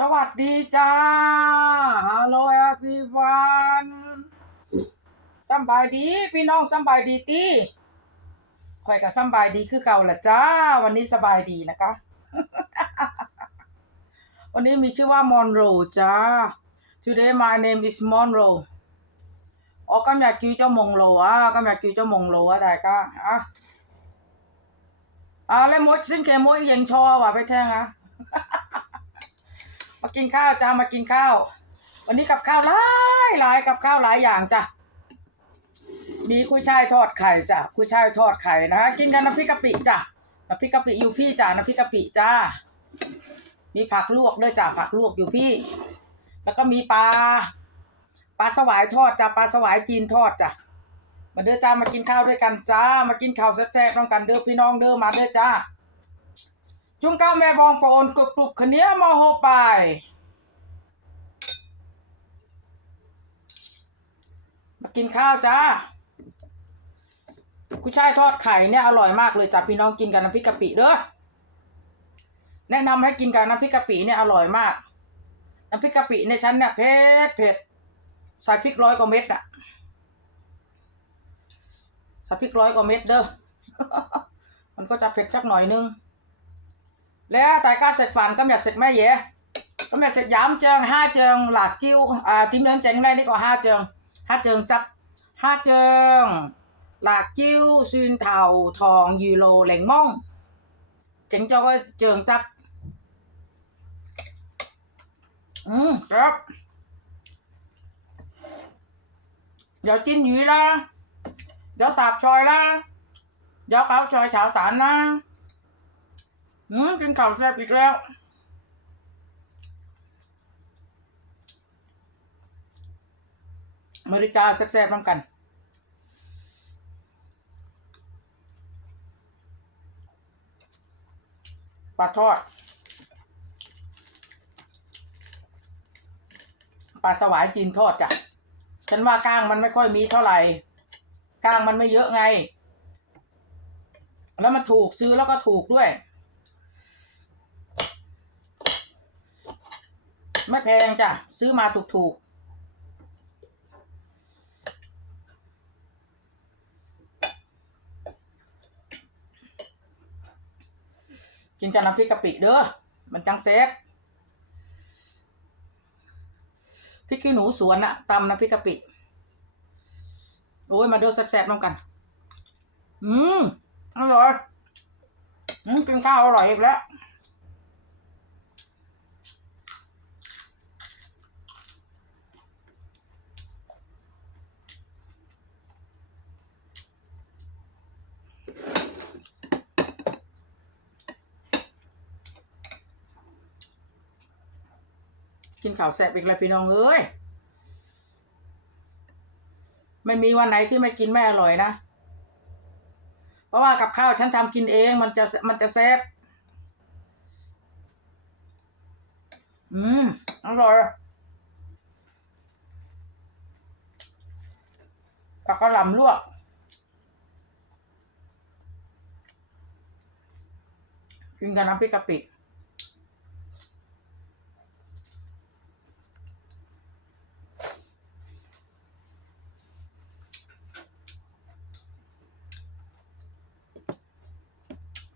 สวัสดีจ้าฮัลโหลแอพี่วันสบายดี พี่น้องสบายดีตีข่อยกับสบายดีคือเก่าละจ้า วันนี้สบายดีนะคะ วันนี้มีชื่อว่ามอนโรจ้า today my name is Monroe อ๋อก็อยากคิวเจ้ามงโรอะก็อยากคิวเจ้ามงโรอะได้ก็อะอะแล้วมดซึ่งเคมดยังชอว่ะไปแท่งอะากินข้าวจ้ามากินข้าว วันนี้กับข้าวหลายหลายกับข้าวหลายอย่างจ้ะมีกุ้ยช่ายทอดไข่จ้ะกุ้ยช่ายทอดไข่นะคะกินกันน้ำพริกกะปิจ้ะน้ำพริกกะปิอยู่พี่จ้ะน้ำพริกกะปิจ้า มีผักลวกด้วยจ้ะผักลวกอยู่พี่ แล้วก็มีปลาปลาสวายทอดจ้ะปลาสวายจีนทอดจ้ะมาเด้อจ้ามากินข้าวด้วยกันจ้า มากินข้าวแซ่บๆน้องกันเด้อพี่น้องเด้อมาเด้อจ้า จุงก้าแม่บองโปนกรุบกรุบขเนี้ยมอโฮไปมากินข้าวจ้ากุยช่ายทอดไข่เนี่ยอร่อยมากเลยจ้ะพี่น้องกินกับน้ำพริกกะปิเด้อแนะนำให้กินกับน้ำพริกกะปิเนี่ยอร่อยมาก น้ำพริกกะปิในชั้นเนี่ยเผ็ดเผ็ดใส่พริกร้อยกว่าเม็ดอะใส่พริกร้อยกว่าเม็ดเด้อมันก็จะเผ็ดสักหน่อยนึง 嚟啊！大家食飯，今日食咩嘢？今日食飲醬蝦醬辣椒，啊點樣整咧？呢個蝦醬，蝦醬汁、蝦醬、辣椒、蒜頭、糖、魚露、檸檬，整咗個醬汁。嗯，有煎魚啦，有什菜啦，有韭菜炒蛋啦。 อืมกินข้าวแซ่บอีกแล้ว มาริจาแซ่บๆน้ำกัน ปลาทอด ปลาสวายจีนทอดจ้ะ ฉันว่าก้างมันไม่ค่อยมีเท่าไหร่ ก้างมันไม่เยอะไง แล้วมันถูกซื้อแล้วก็ถูกด้วย ไม่แพงจ้ะ ซื้อมาถูกๆ กินกับน้ำพริกกะปิเด้อ มันจังเซฟพริกขี้หนูสวนอะตำน้ำพริกกะปิ โอ้ย มาเด้อแซ่บๆน้ำกัน อืม อร่อย อืม กินข้าวอร่อยอีกแล้ว กินข้าวแซ่บอีกแล้วพี่น้องเอ้ยไม่มีวันไหนที่ไม่กินไม่อร่อยนะ เพราะว่ากับข้าวฉันทำกินเองมันจะมันจะแซ่บอืมอร่อยผักกระหล่ำลวก กินกับน้ำพริกกะปิ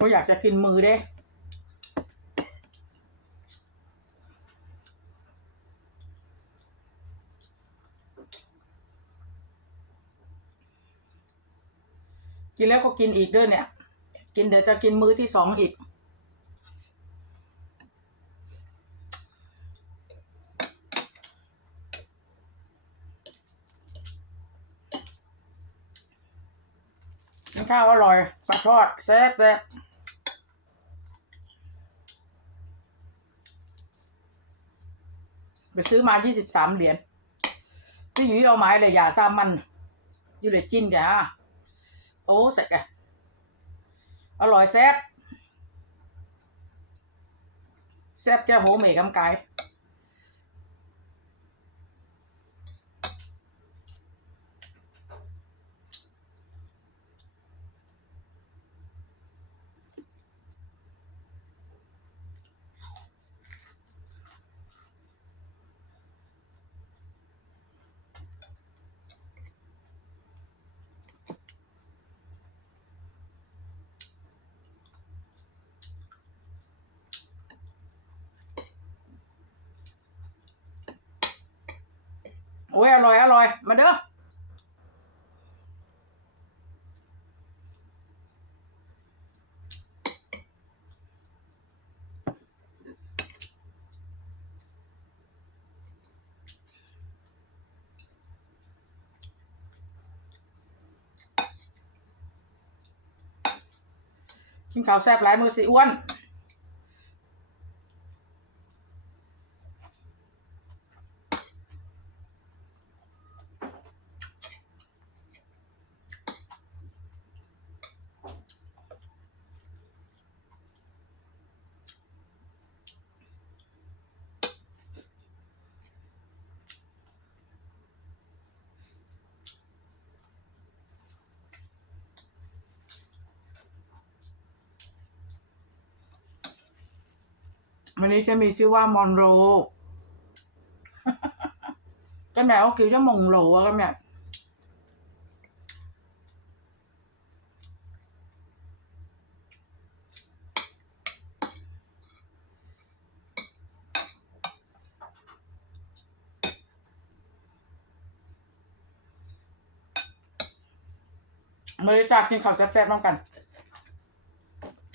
ก็อยากจะกินมือเด้กินแล้วก็กินอีกด้วยเนี่ย กินเดี๋ยวจะกินมื้อที่สองอีก กินข้าวอร่อยปลาทอดแซ่บแซ่บ ไปซื้อมายี่สิบสามเหรียญพี่หยุยเอาไม้เลยอย่าซามันอยู่เลยจิ้นแกฮะโอ้เสร็จแกอร่อยแซ่บแซ่บแจ้โหเมกำไก่ อ้ยอร่อยอร่อย มาเด้อกินข้าวแซ่บหลายมือสิอ้วน วันนี้จะมีชื่อว่ามอนโร cái mẹ có kiểu cho mồng lồ á các mẹ mới ra กินข้าวแซ่บๆน้องกัน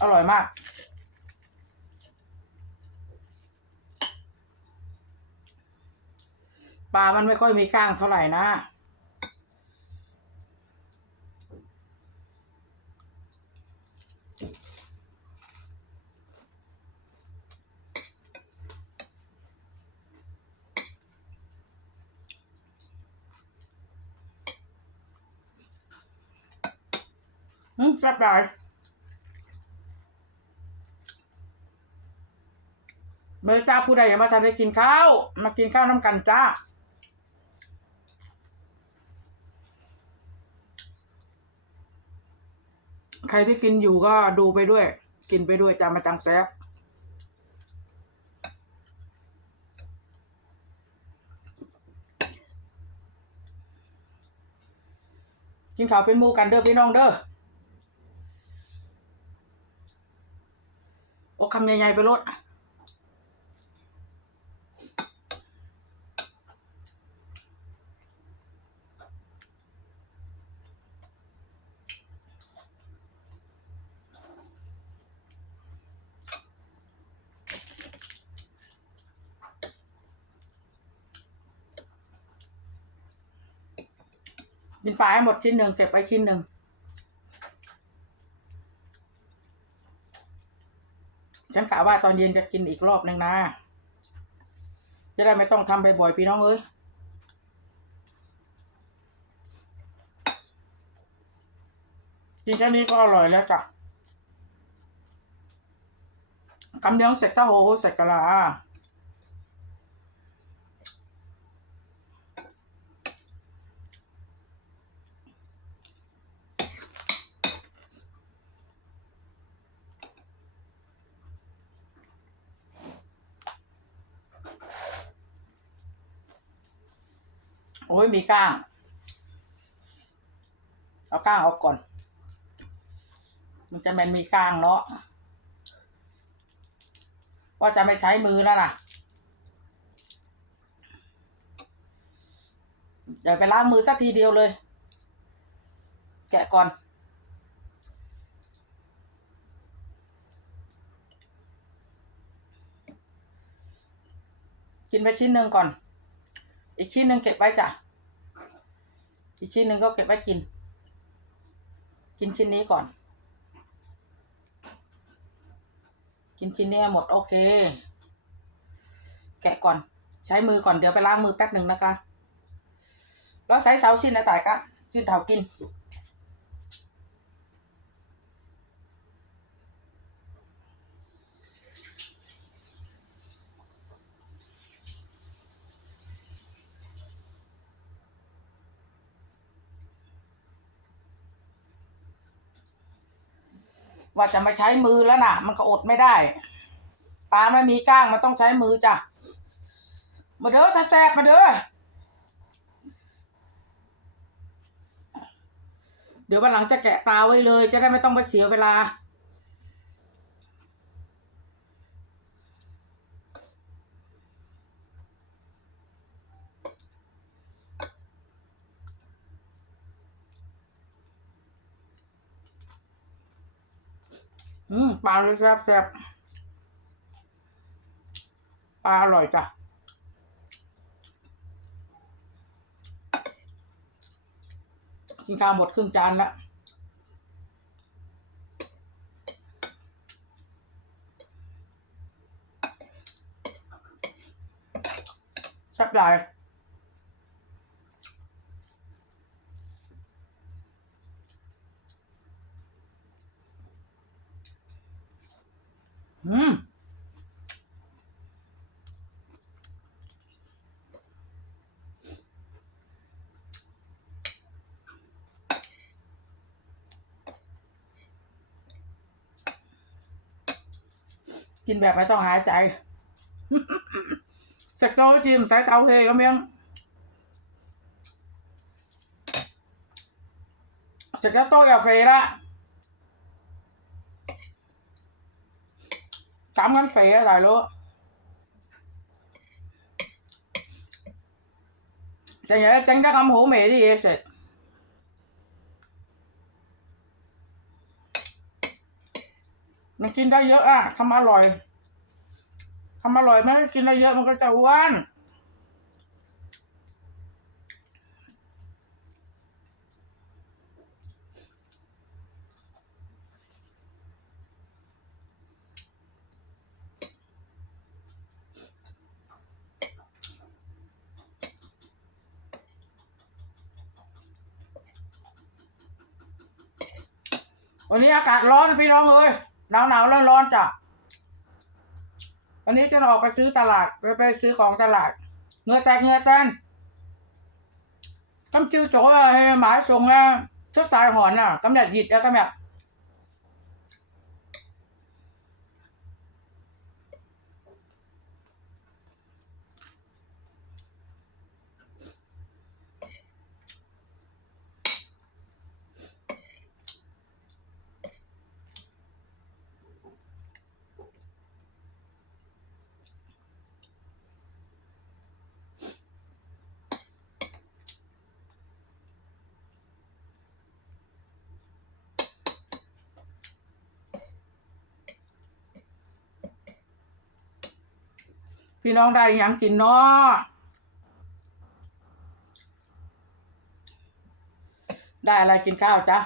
อร่อยมาก ปลามันไม่ค่อยมีก้างเท่าไหร่นะอืมแซ่บหลยเมื่อจ้าผู้ใดยังมาทันได้กินข้าว มากินข้าวน้ำกันจ้า ใครที่กินอยู่ก็ดูไปด้วย กินไปด้วยจามาจังแซ่บกินข้าวเป็นมูกันเด้อพี่น้องเด้อโอ้คำใหญ่ๆไปรถ กินปลาให้หมดชิ้นหนึ่งเก็บไว้ชิ้นหนึ่งฉันกะว่าตอนเย็นจะกินอีกรอบหนึ่งนะ จะได้ไม่ต้องทำบ่อยๆพี่น้องเอ้ยกินแค่นี้ก็อร่อยแล้วจ้ะคำเดียวเสร็จถ้าโหเสร็จกะลา โอ้ยมีก้าง เอาก้างออกก่อน มันจะมันมีก้างเนาะว่าจะไม่ใช้มือแล้วนะเดี๋ยวไปล้างมือสักทีเดียวเลย แกะก่อน กินไปชิ้นหนึ่งก่อน อีกชิ้นหนึ่งเก็บไว้จ้ะ อีกชิ้นหนึ่งก็เก็บไว้กิน กินชิ้นนี้ก่อน กินชิ้นนี้หมดโอเค แกะก่อน ใช้มือก่อนเดี๋ยวไปล้างมือแป๊บหนึ่งนะคะแล้วใช้เสาชิ้นนะตายกะชิ้นเถากิน ว่าจะมาใช้มือแล้วน่ะ มันก็อดไม่ได้ปลาไม่มีก้างมันต้องใช้มือจ้ะมาเด้อแซ่บมาเด้อเดี๋ยววันหลังจะแกะปลาไว้เลย จะได้ไม่ต้องไปเสียเวลา อืมปลาเลยแซ่บแซ่บปลาอร่อยจ้ะกินข้าวหมดครึ่งจานแล้วแซ่บหลายอืมกินแบบไม่ต้องหายใจสกโตจิมใส่เตาเฮก็เมียงสกโตกาแฟละ cảm ơn phê rồi luôn Sẽ nhớ tránh các ông hổ mẹ đi vậy sẽ มันกินได้เยอะอะทำอร่อยทำอร่อยไหมกินได้เยอะมันก็จะอ้วน วันนี้อากาศร้อนพี่น้องเอ้ยหนาวหนาวร้อนร้อนจ้ะวันนี้จะออกไปซื้อตลาดไปไปซื้อของตลาดเงือแตกเงือแตนกำจิ้วโจ้ให้หมาส่งนะชุดสายหอนอะกำหนิดหิดแล้วก็แบบ พี่น้องได้ยังกินเนาะได้อะไรกินข้าวจ๊ะ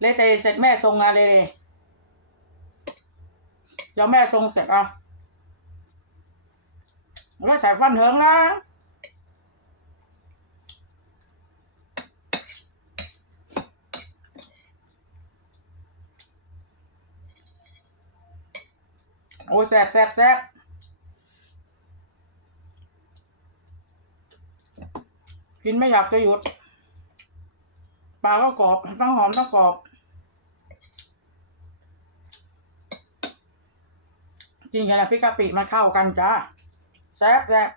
เลเตเสร็จแม่ทรงอะไรเลยเดี๋ยวแม่ทรงเสร็จอะแล้วใส่ฟันเถิงนะ โอ้แซ่บแซ่บแซ่บกินไม่อยากจะหยุด ปลาก็กรอบทั้งหอมทั้งกรอบ กินกันนะพริกกะปิมันเข้ากันจ้าแซ่บแซ่บ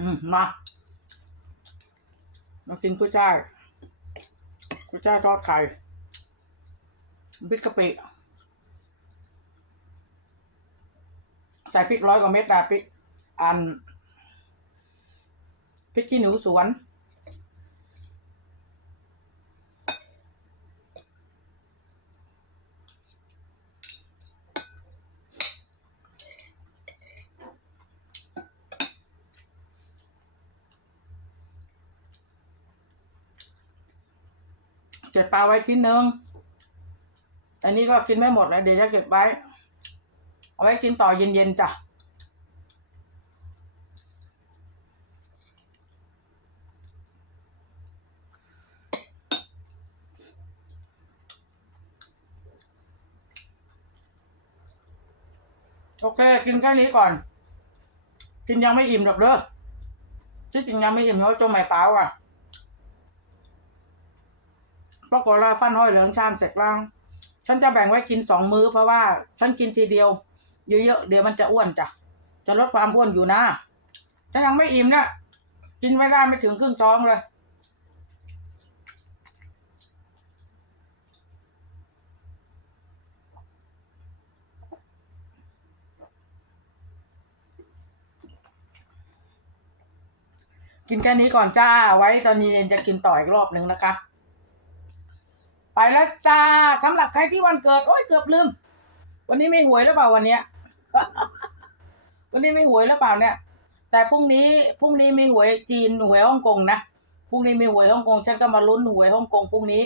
อืมมามากินกุ้ยช่ายกุ้ยช่ายทอดไข่พริกกะปิใส่พริกร้อยกว่าเม็ดนะพริกอันพริกขี้หนูสวน เก็บปลาไว้ชิ้นหนึ่งอันนี้ก็กินไม่หมดนะเดี๋ยวจะเก็บไว้ เอาไว้กินต่อเย็นๆจ้ะโอเค กินแค่นี้ก่อน กินยังไม่อิ่มหรอกเด้อที่จริงยังไม่อิ่มเพราะจมไม่เปล่าอะ ปรากฏว่าฟันห้อยเหลืองชามเสร็จแล้วฉันจะแบ่งไว้กินสองมื้อเพราะว่าฉันกินทีเดียวเยอะๆเดี๋ยวมันจะอ้วนจ้ะจะลดความอ้วนอยู่นะจะยังไม่อิ่มเนี่ยกินไม่ได้ไม่ถึงครึ่งช้อนเลยกินแค่นี้ก่อนจ้า ไว้ตอนเย็นจะกินต่ออีกรอบหนึ่งนะคะ แล้วจ้าสำหรับใครที่วันเกิด โอ้ยเกือบลืม วันนี้ไม่หวยหรือเปล่าวันเนี้ย วันนี้ไม่หวยหรือเปล่าเนี่ย แต่พรุ่งนี้พรุ่งนี้มีหวยจีนหวยฮ่องกงนะพรุ่งนี้มีหวยฮ่องกง ฉันก็มาลุ้นหวยฮ่องกงพรุ่งนี้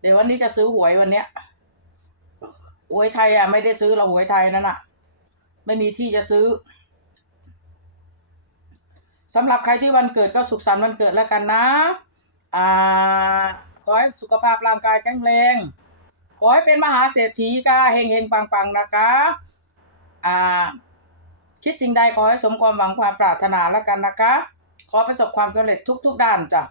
เดี๋ยววันนี้จะซื้อหวยวันเนี้ยหวยไทยอะไม่ได้ซื้อเราหวยไทยนั่นอะ ไม่มีที่จะซื้อสำหรับใครที่วันเกิดก็สุขสันต์วันเกิดแล้วกันนะ อ่า ขอให้สุขภาพร่างกายแข็งแรงขอให้เป็นมหาเศรษฐีกาเฮงเฮงปังปังๆนะคะอ่าคิดสิ่งใดขอให้สมความหวังความปรารถนาแล้วกันนะคะ ขอประสบความสำเร็จทุก ๆ ด้านจ้ะ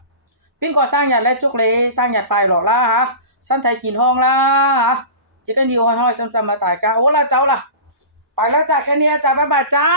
ปิ้งก่อสร้างหยาดและจุกเลสร้างหยาดไฟหลอกล่าฮะสั้นไทยกินห้องล่ะฮะจิกกันนิวห้อยๆซ้ำๆมาตายกาโอ้ละเจ้าล่ะ ไปแล้วจ้ะแค่นี้จ้ะบ๊ายบายจ้า